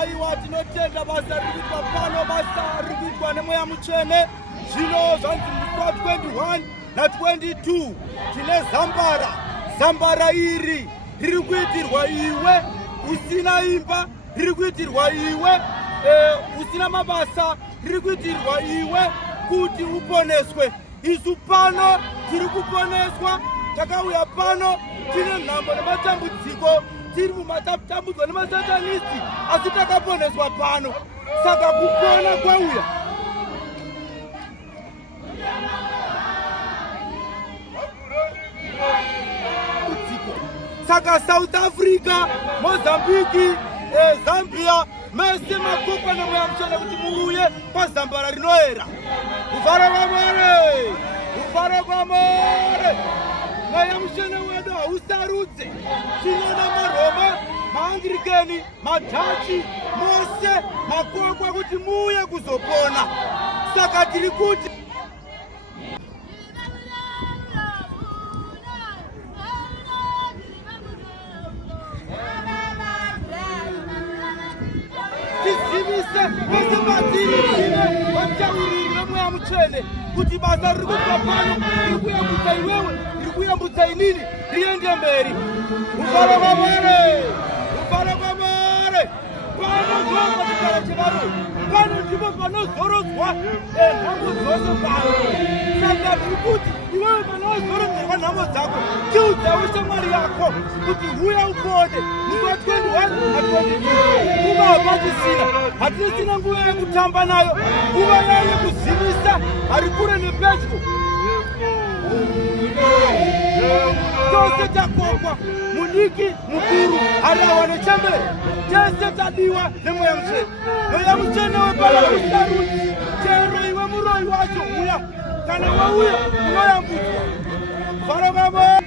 aiwa tinotenda basa rikuitwa pano, basa rikuitwa neMweya Mutsvene. Zvino zvanzi 21 na22 tine zambara iri riri kuitirwa iwe usina imba, riri kuitirwa iwe usina mabasa, riri kuitirwa iwe kuti uponeswe. Isu pano tiri kuponeswa, takauya pano tine nhambo nematambudziko, tiri mumatambudzwa nemasatanisti, asi takaponeswa pano. Saka kupona kwauya. Saka South Africa, Mozambique, Zambia, mese makupa neMweya Mutsvene kuti muuye pazambara rinoera. Kufara kwamore. Mweya Mutsvene wedu hausarudze. Tinoona maRoma, maAnglikani, maDhachi, mose makokwa kuti muuye kuzopona. Saka tiri kuti tizivise vese vatiri tive vatauriri veMweya Mutsvene kuti basa riri kuitwa pano riri kuyambutsa iwewe, riri kuyambutsa inini, riende mberi. Kufara kwamore. Pano ndipo chigaro chevarume, pano ndipo panozorodzwa nhamo dzose pano. Saka tiri kuti iwewe panozorodzerwa nhamo dzako, chiudzawo shamwari yako kuti uya upone. Nguva 21 na22 nguva hapachisina, hatisina nguva yekutamba nayo, nguva yayo yekuzivisa, hari kure nepedyo. Tose takokwa, mudiki mukuru, harawa nechembere, tese tadiwa neMweya Mutsvene. Mweya Mutsvene wepano usarudzi, chero iwe muroi wacho uya, kana wauya unoyambudzwa. Fara kwamore.